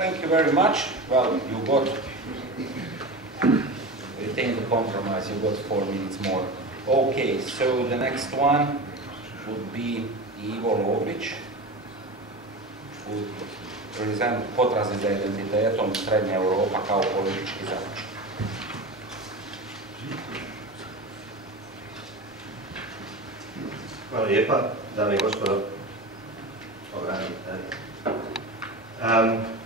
Thank you very much. Well, you got, within the compromise, you got 4 minutes more. Okay, so the next one would be Ivo Lovrić, who present potrazi za identitetom Srednja Europa kao politički zadač. Hvala lijepa, dame i gospodo.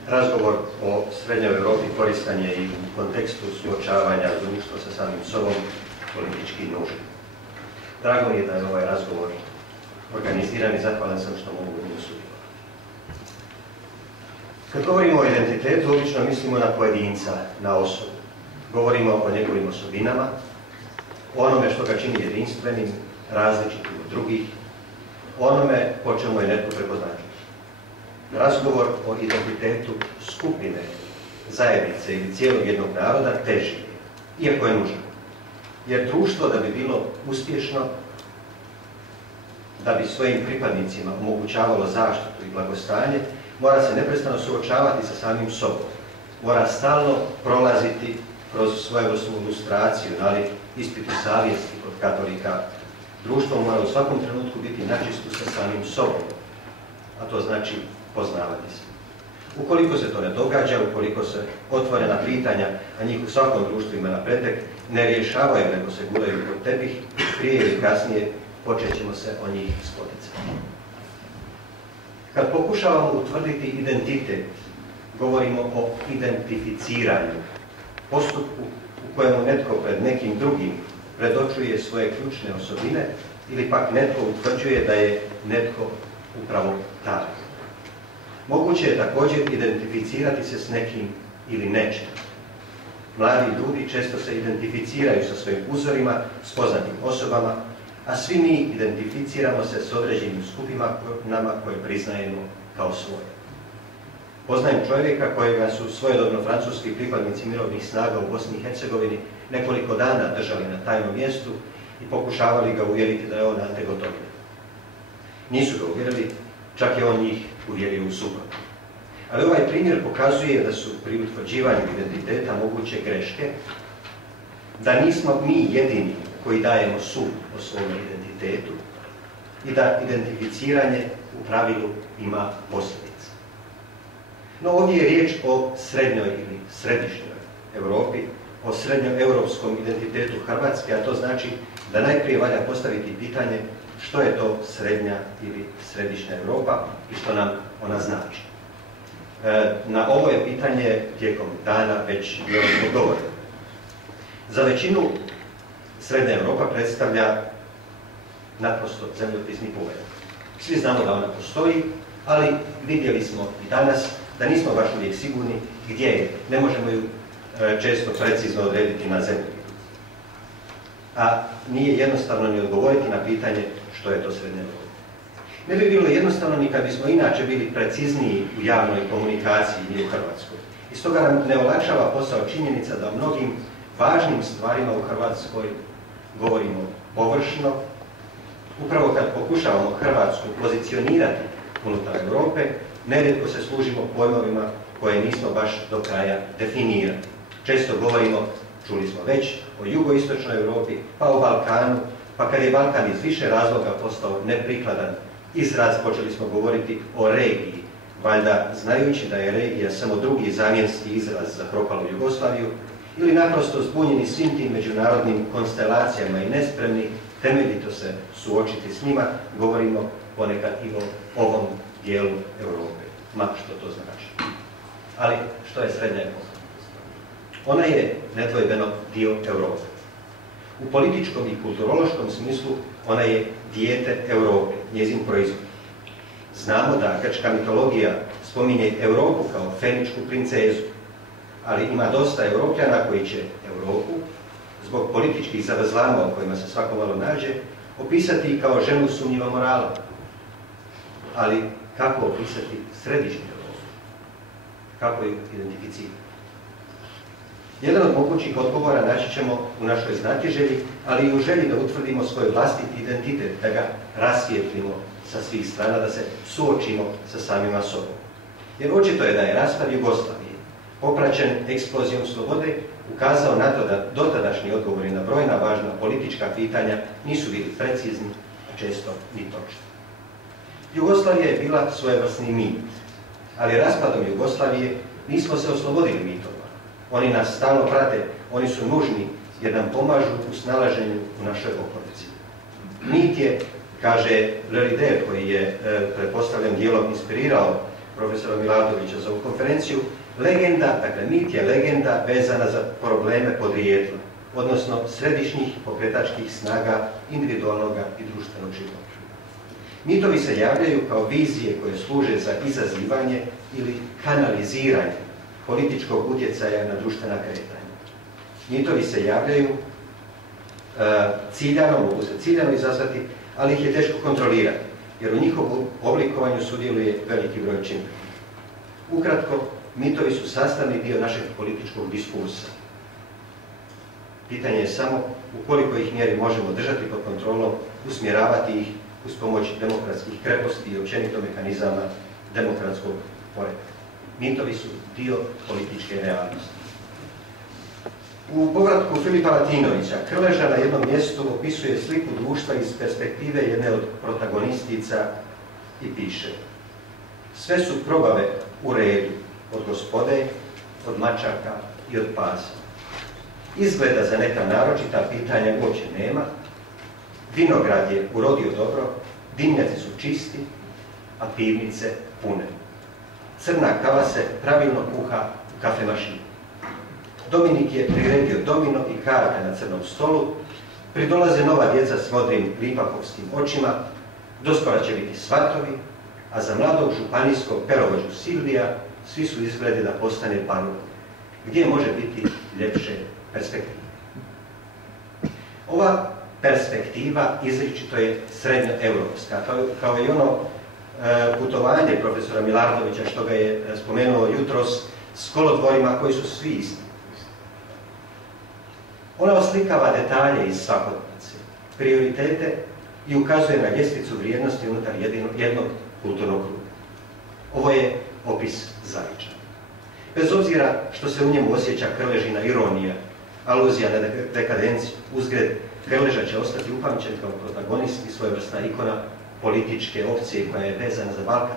Razgovor o Srednjoj Europi koristan je i u kontekstu suočavanja društva sa samim sobom politički nužan. Drago mi je da je ovaj razgovor organiziran i zahvalan sam što mogu u njemu sudjelovati. Kad govorimo o identitetu, obično mislimo na pojedinca, na osobu. Govorimo o njegovim osobinama, o onome što ga čini jedinstvenim, različitim od drugih, onome po čemu je netko prepoznatljiv. Razgovor o identitetu skupine, zajednice ili cijelog jednog naroda teži je, iako je nužan. Jer društvo, da bi bilo uspješno, da bi svojim pripadnicima omogućavalo zaštitu i blagostanje, mora se neprestano suočavati sa samim sobom. Mora stalno prolaziti kroz svojevrsnu ilustraciju, nalik ispitu savjesti kod katolika. Društvo mora u svakom trenutku biti načistu sa samim sobom, a to znači poznavati se. Ukoliko se to ne događa, ukoliko se otvorena pitanja, a njih u svakom društvu ima na pretek, ne rješavaju nego se guraju pod tepih, prije ili kasnije počet ćemo se o njih spoticati. Kad pokušavamo utvrditi identitet, govorimo o identificiranju, postupku u kojemu netko pred nekim drugim predočuje svoje ključne osobine ili pak netko utvrđuje da je netko upravo taj. Moguće je također identificirati se s nekim ili nečim. Mladi ljudi često se identificiraju sa svojim uzorima, s poznatim osobama, a svi mi identificiramo se s određenim skupinama koje priznajemo kao svoje. Poznajem čovjeka kojega su svojedobno francuski pripadnici mirovnih snaga u Bosni i Hercegovini nekoliko dana držali na tajnom mjestu i pokušavali ga uvjeriti da je on Ante Gotovina. Nisu ga uvjerili, čak je on njih uvjerio u suprotno. Ali ovaj primjer pokazuje da su pri utvrđivanju identiteta moguće greške, da nismo mi jedini koji dajemo sud o svom identitetu i da identificiranje u pravilu ima posljedice. No ovdje je riječ o srednjoj ili središnjoj Europi, o srednjoeuropskom identitetu Hrvatske, a to znači da najprije valja postaviti pitanje što je to srednja ili središnja Europa i što nam ona znači. Na ovo je pitanje tijekom dana već bilo odgovoreno. Za većinu Srednja Europa predstavlja naprosto zemljopisni pogled. Svi znamo da ona postoji, ali vidjeli smo i danas da nismo baš uvijek sigurni gdje je. Ne možemo ju često precizno odrediti na zemlji. A nije jednostavno ni odgovoriti na pitanje što je to Srednja Europa. Ne bi bilo jednostavno ni kad bismo inače bili precizniji u javnoj komunikaciji i u Hrvatskoj. I stoga nam ne olakšava posao činjenica da o mnogim važnim stvarima u Hrvatskoj govorimo površno. Upravo kad pokušavamo Hrvatsku pozicionirati unutar Europe, nerijetko se služimo pojmovima koje nismo baš do kraja definirali. Često govorimo, čuli smo već, o jugoistočnoj Europi, pa o Balkanu, pa kad je Balkan iz više razloga postao neprikladan izraz, počeli smo govoriti o regiji, valjda znajući da je regija samo drugi zamjenski izraz za propalu Jugoslaviju, ili naprosto zbunjeni svim tim međunarodnim konstelacijama i nespremni temeljito se suočiti s njima, govorimo ponekad i o ovom dijelu Europe. Ma što to znači. Ali što je Srednja Europa? Ona je nedvojbeno dio Europe. U političkom i kulturološkom smislu ona je dijete Europe, njezin proizvod. Znamo da grčka mitologija spominje Europu kao feničku princezu, ali ima dosta Europljana koji će Europu, zbog političkih zavrzlama o kojima se svako malo nađe, opisati i kao ženu sumnjiva morala. Ali kako opisati središnju Europu? Kako ju identificirati? Jedan od mogućih odgovora naći ćemo u našoj znatiželji, ali i u želji da utvrdimo svoj vlastiti identitet, da ga rasvijetlimo sa svih strana, da se suočimo sa samima sobom. Jer očito je da je raspad Jugoslavije, popraćen eksplozijom slobode, ukazao na to da dotadašnji odgovori na brojna važna politička pitanja nisu bili precizni, a često ni točni. Jugoslavija je bila svojevrsni mit, ali raspadom Jugoslavije nismo se oslobodili mitova. Oni nas stalno prate, oni su nužni jer nam pomažu u snalaženju u našoj okolici. Mit je, kaže Lelidev, koji je, pretpostavljam, dijelom inspirirao profesora Milatovića za ovu konferenciju, legenda, dakle mit je legenda vezana za probleme podrijetla, odnosno središnjih pokretačkih snaga individualnog i društvenog života. Mitovi se javljaju kao vizije koje služe za izazivanje ili kanaliziranje političkog utjecaja na društvena kretanja. Mitovi se javljaju ciljano, mogu se ciljano izazvati, ali ih je teško kontrolirati, jer u njihovu oblikovanju sudjeluje veliki broj čimbenika. Ukratko, mitovi su sastavni dio našeg političkog diskursa. Pitanje je samo u koliko ih mjeri možemo držati pod kontrolom, usmjeravati ih uz pomoć demokratskih kreposti i općenito mehanizama demokratskog poretka. Mitovi su dio političke realnosti. U povratku Filipa Latinovića, Krleža na jednom mjestu opisuje sliku društva iz perspektive jedne od protagonistica i piše: sve su probave u redu, od gospode, od mačaka i od pasa. Izgleda za neka naročita pitanja uopće nema, vinograd je urodio dobro, dimnjaci su čisti, a pivnice pune. Crna kava se pravilno kuha u kafemašini. Dominik je priredio domino i karte na crnom stolu, pridolaze nova djeca s modrim lipakovskim očima, doskora će biti svatovi, a za mladog županijskog perovođu Silvija svi su izgledi da postane barun. Gdje može biti ljepše perspektive? Ova perspektiva izričito je srednjoeuropska, kao i ono putovanje profesora Milardovića što ga je spomenuo jutros s kolodvorima koji su svi isti. Ona oslikava detalje iz svakodnevnice, prioritete i ukazuje na ljestvicu vrijednosti unutar jednog kulturnog kruga. Ovo je opis Zaviča. Bez obzira što se u njemu osjeća Krležina ironija, aluzija na dekadenciju, uzgred, Krleža će ostati upamćen kao protagonist i svojevrsna ikona političke opcije koja je vezana za Balkan,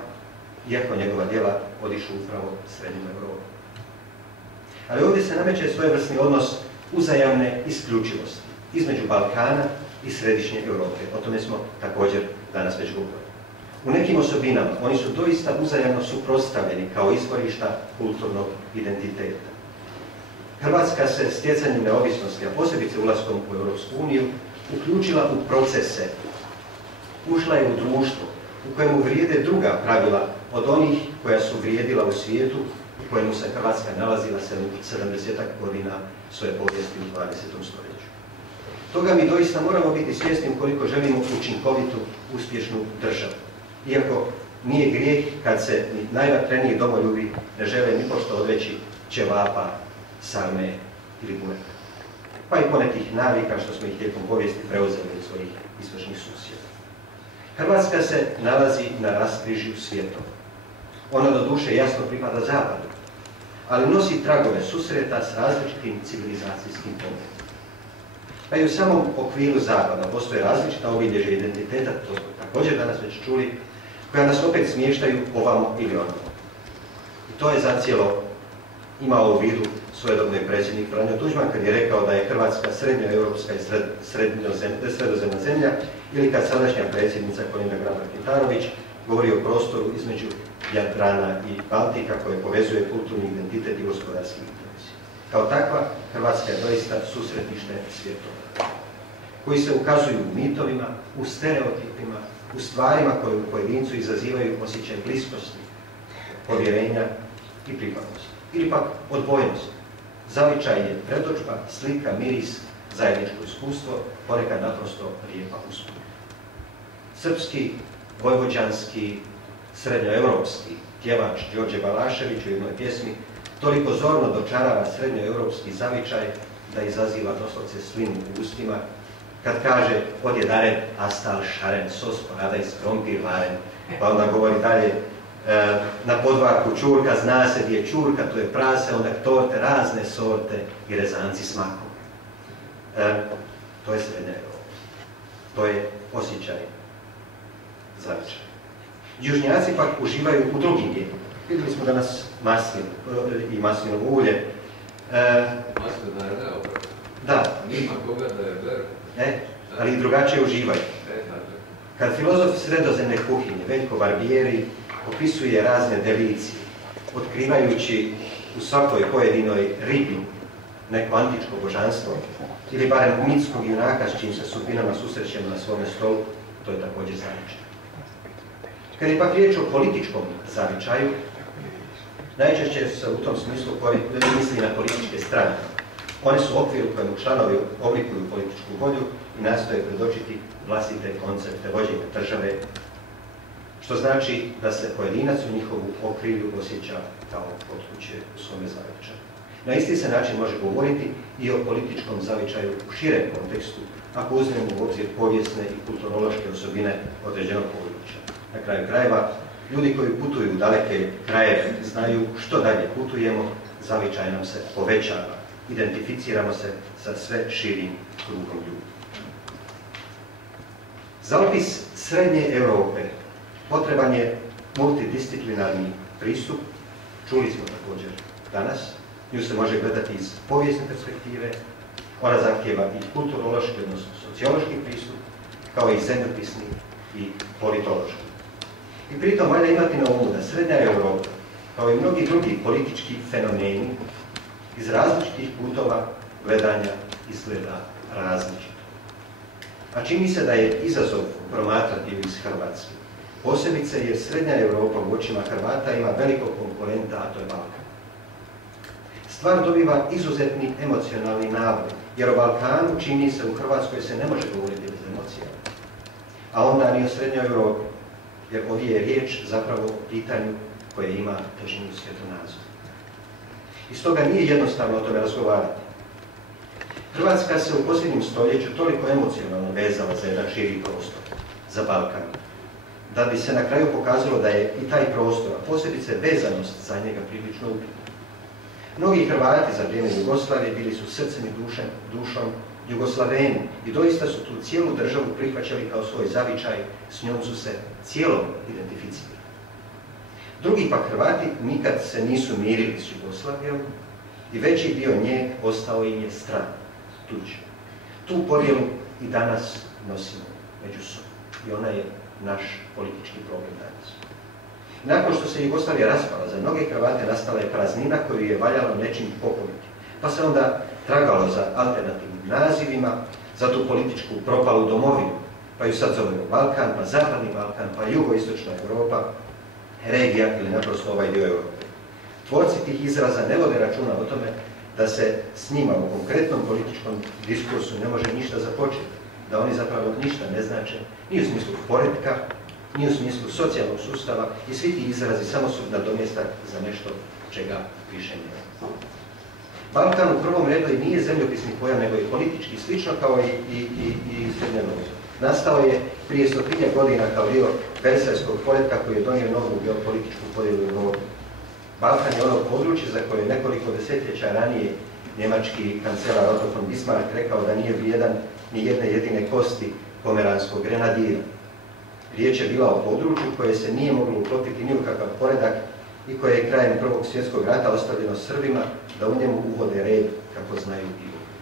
iako njegova djela odišu upravo srednjom Evropom. Ali ovdje se nameće svojevrsni odnos uzajamne isključivosti između Balkana i središnje Europe. O tome smo također danas već govorili. U nekim osobinama oni su doista uzajamno suprotstavljeni kao izvorišta kulturnog identiteta. Hrvatska se stjecanjem neovisnosti, a posebice ulaskom u Europsku uniju, uključila u procese. Ušla je u društvo u kojemu vrijede druga pravila od onih koja su vrijedila u svijetu u kojemu se Hrvatska nalazila 70-ak godina svoje povijesti u 20. stoljeću. Toga mi doista moramo biti svjesni ukoliko želimo učinkovitu, uspješnu državu. Iako nije grijeh kad se najvatreniji domoljubi ne žele ni pošto odreći ćevapa, sarme ili bureka. Pa i ponekih navika što smo ih tijekom povijesti preuzeli od svojih istočnih susjeda. Hrvatska se nalazi na raskrižju svjetova. Ona doduše jasno pripada zapadu, ali nosi tragove susreta s različitim civilizacijskim pogledima. Pa i u samom okviru zapada postoje različita obilježja identiteta, to smo također danas već čuli, koja nas opet smještaju ovamo ili onamo. I to je zacijelo imao u vidu svojedobni predsjednik Franjo Tuđman kad je rekao da je Hrvatska srednjoeuropska i sredozemna zemlja, ili kad sadašnja predsjednica Kolinda Grabar-Kitarović govori o prostoru između Jadrana i Baltika koje povezuje kulturni identitet i gospodarski interes. Kao takva, Hrvatska je doista susretnište svjetova, koji se ukazuju u mitovima, u stereotipima, u stvarima koje u pojedincu izazivaju osjećaj bliskosti, povjerenja i pripadnosti. Ili pak odbojnost. Zavičaj je predočba, slika, miris, zajedničko iskustvo, ponekad naprosto lijepa uspomena. Srpski, vojvođanski, srednjoeuropski pjevač Đorđe Balašević u jednoj pjesmi toliko zorno dočarava srednjoeuropski zavičaj da izaziva doslovce slinu u ustima kad kaže odjedaren astal šaren sos poradaj s krompir varen, pa onda govori dalje na podvarku čurka, zna se gdje je čurka, to je prase, onda torte, razne sorte i rezanci s makom. To je srednja Europa. To je osjećaj zavičaja. Južnjaci pak uživaju u drugim dijelima. Vidjeli smo danas i maslinovo ulje. Maslina je deo. Da. Nima koga da je deo. Ali i drugačije uživaju. Kad filozof sredozemne kuhinje, Veljko Barbieri, opisuje razne delicije, otkrivajući u svakoj pojedinoj ribi neko antičko božanstvo, ili barem mitskog junaka s čim se sudbinama susrećemo na svome stolu, to je također zavičaj. Kad je pak riječ o političkom zavičaju, najčešće se u tom smislu misli na političke stranke. One su okvir u kojem članovi oblikuju političku volju i nastoje predočiti vlastite koncepte vođenja države, što znači da se pojedinac u njihovu okrilju osjeća kao kod kuće u svome zavičaju. Na isti se način može govoriti i o političkom zavičaju u širem kontekstu, ako uzmemo u obzir povijesne i kulturološke osobine određenog područja. Na kraju krajeva, ljudi koji putuju u daleke krajeve znaju što dalje putujemo, zavičaj nam se povećava, identificiramo se sa sve širim krugom ljudi. Za opis srednje Europe potreban je multidisciplinarni pristup, čuli smo također danas, nju se može gledati iz povijesne perspektive, ona zahtijeva i kulturološki, odnosno sociološki pristup, kao i zemljopisni i politološki. I pritom valja imati na umu da srednja Europa, kao i mnogi drugi politički fenomeni, iz različitih putova gledanja izgleda različito. A čini se da je izazov promatrati ju iz Hrvatske. Posebice jer srednja Europa u očima Hrvata ima velikog konkurenta, a to je Balkan. Stvar dobiva izuzetni emocionalni naboj, jer o Balkanu čini se u Hrvatskoj se ne može govoriti bez emocija. A onda ni o srednjoj Europi, jer ovdje je riječ zapravo o pitanju koje ima težinu svjetonazora. I stoga nije jednostavno o tome razgovarati. Hrvatska se u posljednjem stoljeću toliko emocionalno vezala za jedan širi prostor, za Balkan, da bi se na kraju pokazalo da je i taj prostor, a posebice vezanost za njega prilično upitna. Mnogi Hrvati za vrijeme Jugoslavije bili su srcem i dušom Jugoslaveni i doista su tu cijelu državu prihvaćali kao svoj zavičaj, s njom su se cijelom identificirali. Drugi pak Hrvati nikad se nisu mirili s Jugoslavijom i veći dio nje ostao im je stran, tuđ. Tu podjelu i danas nosimo među sobom i ona je naš politički problem danas. Nakon što se Jugoslavija raspala, za mnoge Hrvate nastala je praznina koju je valjalo nečim popuniti. Pa se onda tragalo za alternativnim nazivima, za tu političku propalu domovinu, pa ju sad zovemo Balkan, pa Zapadni Balkan, pa Jugoistočna Europa, regija ili naprosto ovaj dio Europe. Tvorci tih izraza ne vode računa o tome da se s njima u konkretnom političkom diskursu ne može ništa započeti, da oni zapravo ništa ne znače, ni u smislu poretka, ni u smislu socijalnog sustava i svi ti izrazi samo su nadomjestak za nešto čega više nema. Balkan u prvom redu i nije zemljopisni pojam, nego i politički, slično kao i srednja Europa. Nastao je prije 100 godina kao dio Versajskog poretka koji je donio novu geopolitičku podjelu u Europi. Balkan je ono područje za koje nekoliko desetljeća ranije njemački kancelar Otto von Bismarck rekao da nije vrijedan ni jedne jedine kosti pomeranskog grenadira. Riječ je bila o području koje se nije moglo uklopiti ni u kakav poredak i koje je krajem Prvog svjetskog rata ostavljeno Srbima da u njemu uvode red kako znaju i uvode.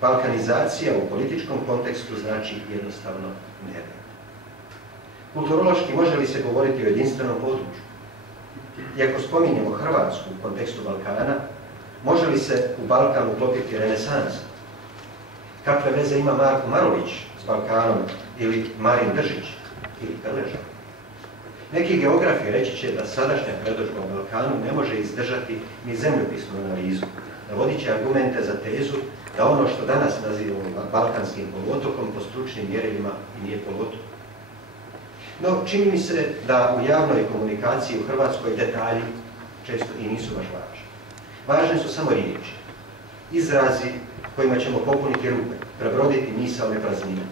Balkanizacija u političkom kontekstu znači jednostavno nered. Kulturološki može li se govoriti o jedinstvenom području? Iako spominjemo Hrvatsku u kontekstu Balkana, može li se u Balkan uklopiti renesansa? Kakve veze ima Marko Marulić s Balkanom ili Marin Držić ili Krleža? Neki geografi reći će da sadašnja predodžba o Balkanu ne može izdržati ni zemljopisnu analizu, navodit će argumente za tezu da ono što danas nazivamo balkanskim poluotokom po stručnim mjerilima i nije poluotok. No, čini mi se da u javnoj komunikaciji u Hrvatskoj detalji često i nisu baš važni. Važne su samo riječi, izrazi kojima ćemo popuniti rupe, prebroditi misaone praznine.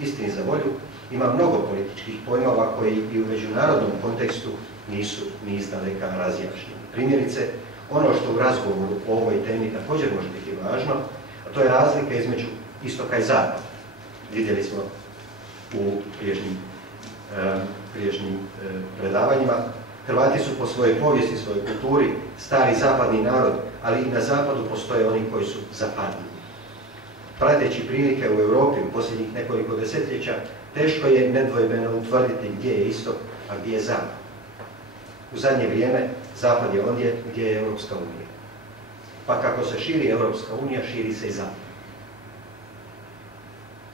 Istini za volju, ima mnogo političkih pojmova koji i u međunarodnom kontekstu nisu ni izdaleka razjašnjeni. Primjerice, ono što u razgovoru o ovoj temi također može biti važno, a to je razlika između istoka i zapada. Vidjeli smo u priješnjim predavanjima, Hrvati su po svojoj povijesti, svojoj kulturi stari zapadni narod, ali i na zapadu postoje oni koji su zapadni. Prateći prilike u Europi u posljednjih nekoliko desetljeća, teško je nedvojbeno utvrditi gdje je istok, a gdje je zapad. U zadnje vrijeme zapad je ondje gdje je Europska unija. Pa kako se širi Europska unija, širi se i zapad.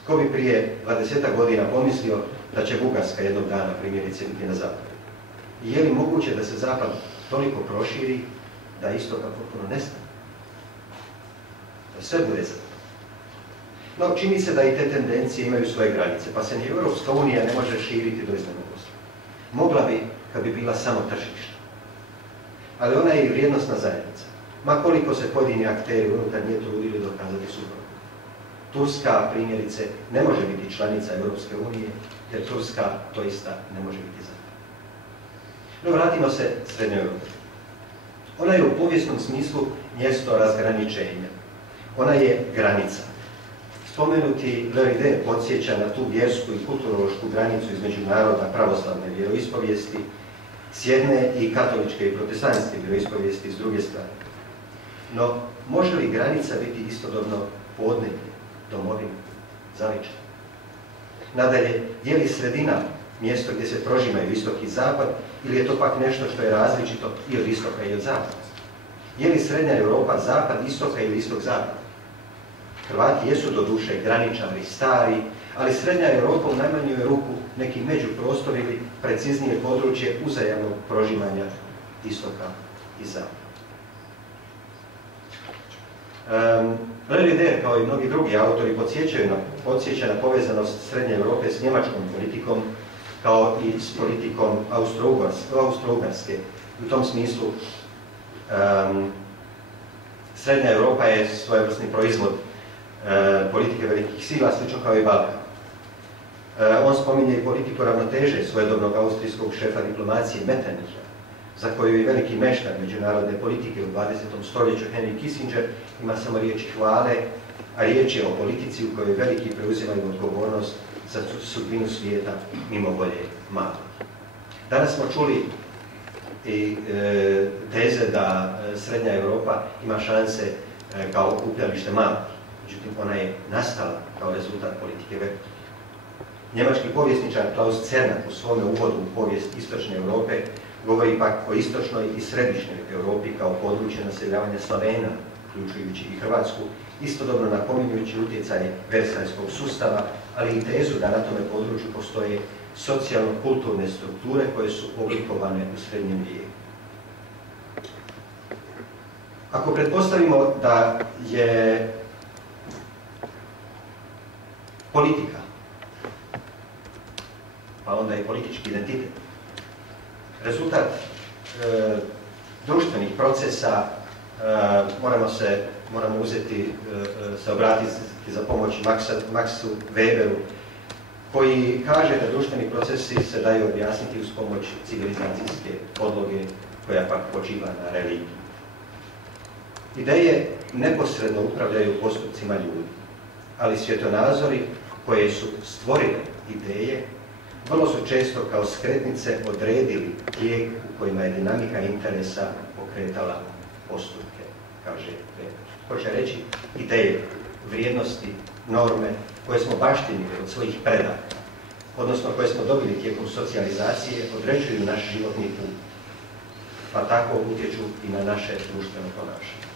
Tko bi prije 20 godina pomislio da će Bugarska jednog dana primjerice biti na zapadu? I je li moguće da se zapad toliko proširi da istoka potpuno nestane? Da sve bude zapad. No, čini se da i te tendencije imaju svoje granice, pa se ni Europska unija ne može širiti do iznimnosti. Mogla bi kad bi bila samo tržište. Ali ona je i vrijednosna zajednica. Ma koliko se pojedini akteri unutar nje trudili dokazati suprotno. Turska, primjerice, ne može biti članica Europske unije, jer Turska doista ne može biti zapad. No, vratimo se Srednjoj Europi. Ona je u povijesnom smislu mjesto razgraničenja. Ona je granica. Spomenuti Leridé podsjeća na tu vjersku i kulturološku granicu između naroda pravoslavne vjeroispovijesti s jedne i katoličke i protestantske vjeroispovijesti s druge strane. No, može li granica biti istodobno podneblje, domovina, zavičaj? Nadalje, je li sredina mjesto gdje se prožimaju istok i zapad, ili je to pak nešto što je različito i od istoka i od zapada? Je li Srednja Europa zapad istoka ili istok zapad? Hrvati jesu do duše graničari, stari, ali Srednja Europa u najmanju ruku neki međuprostor ili preciznije područje uzajamnog prožimanja istoka i zapada. Leridé, kao i mnogi drugi autori, podsjeća na povezanost Srednje Europe s njemačkom politikom, kao i s politikom Austro-Ugarske. U tom smislu, Srednja Europa je svojevrsni proizvod politike velikih sila, slično kao i Balkan. On spominje i politiku ravnoteže svojedobnog austrijskog šefa diplomacije Metternicha, za koju i veliki meštar međunarodne politike u 20. stoljeću Henry Kissinger ima samo riječi hvale, a riječ je o politici u kojoj veliki preuzimaju odgovornost za sudbinu svijeta mimo volje malih. Danas smo čuli i teze da Srednja Europa ima šanse kao okupljalište malih. Međutim, ona je nastala kao rezultat politike velikih. Njemački povjesničar Klaus Cernak u svome uvodu u povijest istočne Europe govori pak o istočnoj i središnjoj Europi kao područje naseljavanja Slavena, uključujući i Hrvatsku, istodobno napominjujući utjecaj versajskog sustava, ali i tezu da na tome području postoje socijalno-kulturne strukture koje su oblikovane u srednjem vijeku. Ako pretpostavimo da je politika, pa onda i politički identitet, rezultat društvenih procesa, moramo uzeti, se obratiti za pomoć Maxu Weberu, koji kaže da društveni procesi se daju objasniti uz pomoć civilizacijske podloge koja pak počiva na religiji. Ideje neposredno upravljaju postupcima ljudi, ali svjetonazori koje su stvorile ideje vrlo su često kao skretnice odredili tijek u kojima je dinamika interesa pokretala postupke, kaže Weber. Hoće reći ideje, vrijednosti, norme koje smo baštinili od svojih predaka, odnosno koje smo dobili tijekom socijalizacije, određuju naš životni put, pa tako utječu i na naše društveno ponašanje.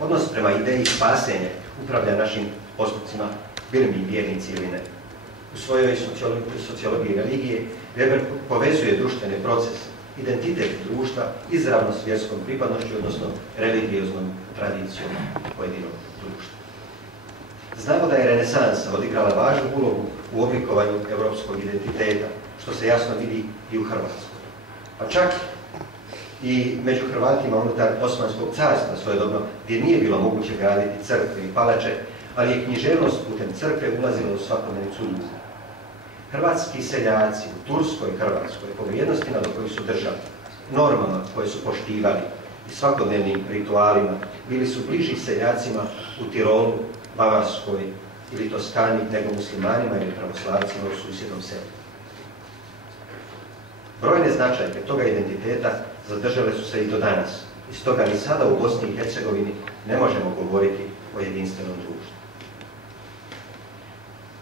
Odnos prema ideji spasenja upravlja našim postupcima, bili mi vjernici ili ne. U svojoj sociologiji religije Weber povezuje društvene procese, identitet društva izravno s vjerskom pripadnošću, odnosno religioznom tradicijom pojedinog društva. Znamo da je renesansa odigrala važnu ulogu u oblikovanju europskog identiteta, što se jasno vidi i u Hrvatskoj. Pa čak i među Hrvatima unutar Osmanskog carstva svojedobno, gdje nije bilo moguće graditi crkve i palače, ali je književnost putem crkve ulazila u svakodnevnicu ljudi. Hrvatski seljaci u Turskoj, Hrvatskoj, po vrijednostima do kojih su držali, normama koje su poštivali i svakodnevnim ritualima, bili su bliži seljacima u Tirolu, Bavarskoj ili Toskani nego muslimanima ili pravoslavcima u susjednom selu. Brojne značajke toga identiteta zadržale su se i do danas. I stoga ni sada u Bosni i Hercegovini ne možemo govoriti o jedinstvenom društvu.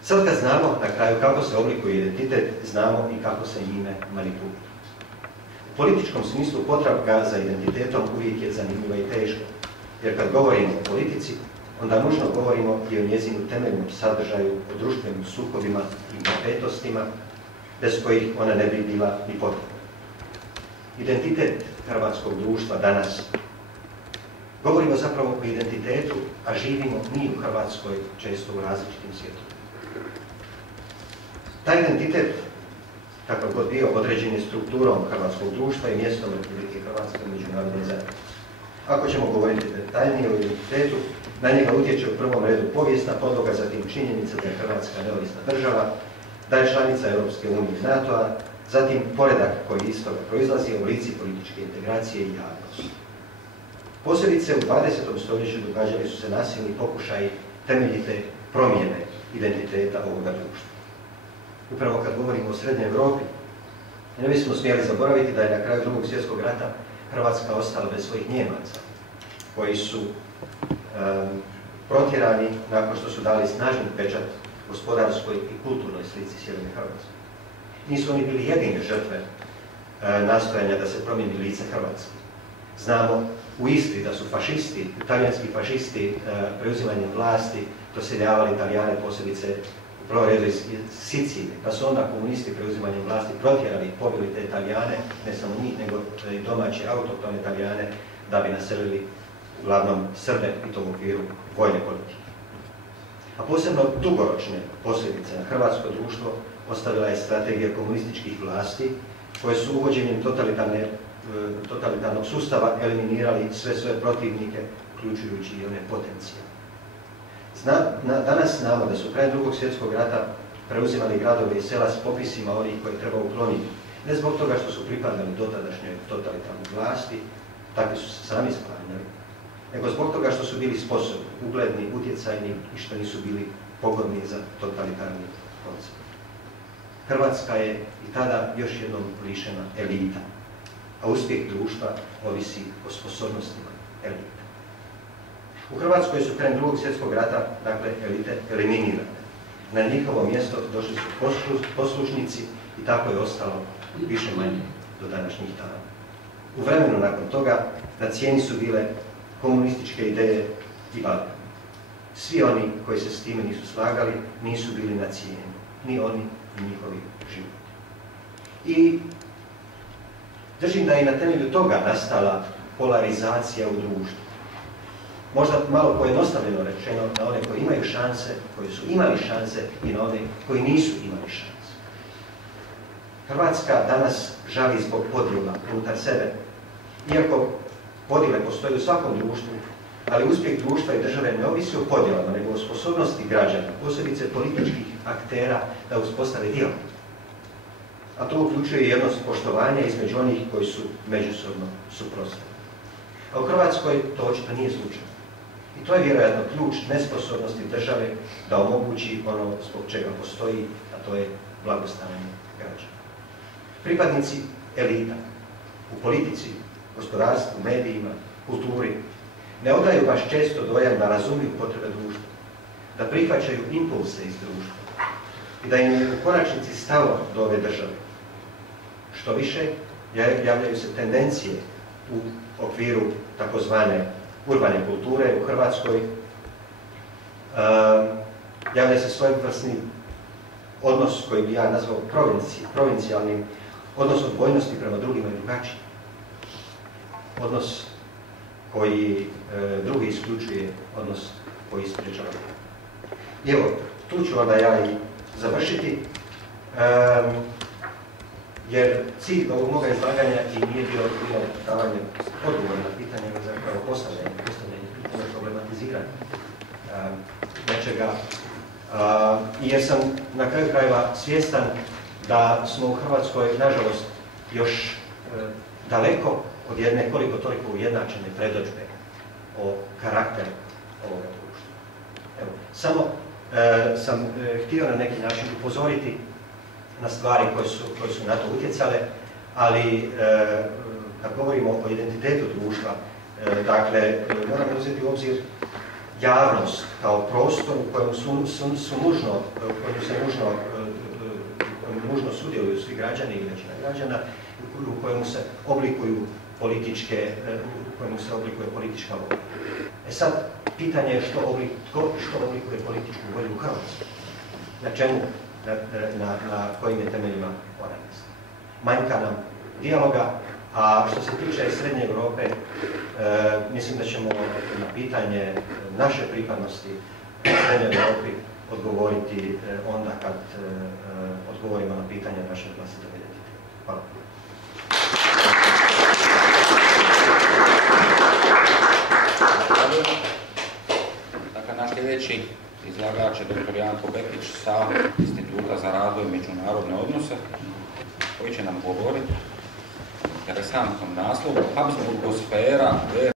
Sad kad znamo na kraju kako se oblikuje identitet, znamo i kako se njime manipulira. U političkom smislu potraga za identitetom uvijek je zanimljiva i teška, jer kad govorimo o politici, onda nužno govorimo i o njezinu temeljnom sadržaju, o društvenim sukobima i napetostima, bez kojih ona ne bi bila ni potrebna. Identitet hrvatskog društva danas. Govorimo zapravo o identitetu, a živimo mi u Hrvatskoj često u različitim svijetovima. Taj identitet, kakav god bio, određen je strukturom hrvatskog društva i mjestom Republike Hrvatske u međunarodnoj zajednici. Ako ćemo govoriti detaljnije o identitetu, na njega utječe u prvom redu povijesna podloga, zatim činjenica da je Hrvatska neovisna država, da je članica Europske unije i NATO-a, zatim poredak koji iz toga proizlazi, oblici političke integracije i javnosti. Posebice u 20. stoljeću događali su se nasilni pokušaji temeljite promjene identiteta ovoga društva. Upravo kad govorimo o Srednjoj Europi, ne bismo smjeli zaboraviti da je na kraju Drugog svjetskog rata Hrvatska ostala bez svojih Njemaca, koji su protjerani nakon što su dali snažni pečat gospodarskoj i kulturnoj slici Sjeverne Hrvatske. Nisu oni bili jedine žrtve nastojanja da se promijeni lice Hrvatske. Znamo u Istri da su fašisti, talijanski fašisti preuzimanjem vlasti doseljavali Italijane, posebice u prvom redu iz Sicilije, pa su onda komunisti preuzimanjem vlasti protjerali i pobili te Italijane, ne samo njih, nego i domaće autohtone Italijane, da bi naselili uglavnom Srbe i to u okviru vojne politike. A posebno dugoročne posljedice na hrvatsko društvo ostavila je strategija komunističkih vlasti koje su uvođenjem totalitarnog sustava eliminirali sve svoje protivnike, uključujući i one potencijalne. Danas znamo da su krajem Drugog svjetskog rata preuzimali gradove i sela s popisima onih koje treba ukloniti. Ne zbog toga što su pripadali dotadašnjoj totalitarnoj vlasti, takvi su se sami sklanjali, nego zbog toga što su bili sposobni, ugledni, utjecajni i što nisu bili pogodni za totalitarni koncept. Hrvatska je i tada još jednom lišena elita, a uspjeh društva ovisi o sposobnostima elita. U Hrvatskoj su krajem Drugog svjetskog rata, dakle, elite eliminirane. Na njihovo mjesto došli su poslušnici i tako je ostalo više manje do današnjih dana. U vremenu nakon toga na cijeni su bile komunističke ideje i Balkan. Svi oni koji se s time nisu slagali nisu bili na cijeni, ni oni ni njihovi životi. I držim da je na temelju toga nastala polarizacija u društvu. Možda malo pojednostavljeno rečeno, na one koji imaju šanse, koji su imali šanse i na one koji nisu imali šanse. Hrvatska danas žali zbog podjela unutar sebe, iako podjele postoje u svakom društvu, ali uspjeh društva i države ne ovisi o podjelama, nego o sposobnosti građana, posebice političkih aktera, da uspostave dijalog. A to uključuje i odnos poštovanja između onih koji su međusobno suprotstavljeni. A u Hrvatskoj to očito nije slučaj. I to je vjerojatno ključ nesposobnosti države da omogući ono zbog čega postoji, a to je blagostanje građana. Pripadnici elita u politici, gospodarstvu, medijima, kulturi ne odaju baš često dojam da razumiju potrebe društva, da prihvaćaju impulse iz društva i da im je u konačnici stalo do ove države. Što više, javljaju se tendencije u okviru takozvane urbane kulture u Hrvatskoj, javlja se svojevrsni odnos koji bi ja nazvao provincijalnim, odnos odbojnosti prema drugima i drugačijim. Odnos koji drugi isključuje, odnos koji ispričava. I evo, tu ću onda ja i završiti, jer cilj ovog moga izlaganja i nije bilo davanje odgovora na pitanje, nego zapravo postavljanje pitanja, problematiziranje nečega jer sam na kraju krajeva svjestan da smo u Hrvatskoj, nažalost, još daleko od jedne koliko toliko ujednačene predodžbe o karakteru ovoga društva. Evo, samo sam htio na neki način upozoriti na stvari koje su na to utjecale, ali kad govorimo o identitetu društva, dakle, moramo uzeti u obzir javnost kao prostor u kojem nužno sudjeluju svi građani i većina građana, u kojemu se oblikuju politička volja. Sad, pitanje je što oblikuje političku volju u Hrvatskoj. Na čemu, na kojim je temeljima ona misli. Manjka nam dijaloga, a što se tiče Srednje Europe, mislim da ćemo na pitanje naše pripadnosti Srednjoj Europi odgovoriti onda kad odgovorimo na pitanje našeg vlastitog identiteta. Hvala. Dakle, naš sljedeći izlagač je dr. Janko Bekić sa Instituta za razvoj i međunarodne odnose, koji će nam govoriti interesantnom naslovu Habsburgosfera